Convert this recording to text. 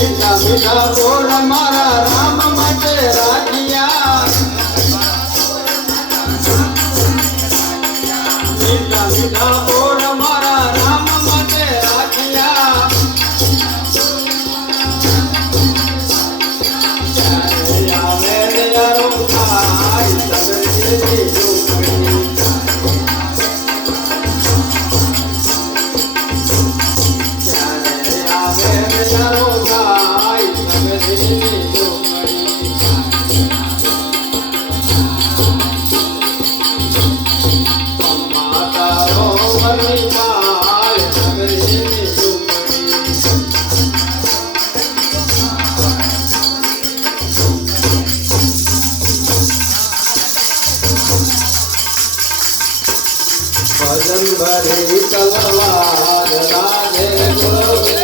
મીઠા મીઠા બોલ મારા રામ માટે રાખ્યા મીઠા મીઠા બોલ મારા રામ માટે રાખ્યા ત્યારે આવે યારો ભાઈ સગડી ઝૂંપડી ત્યારે આવે યારો ભાઈ સગડી ભજન ભરી તલવાર રાધે ગોવિંદ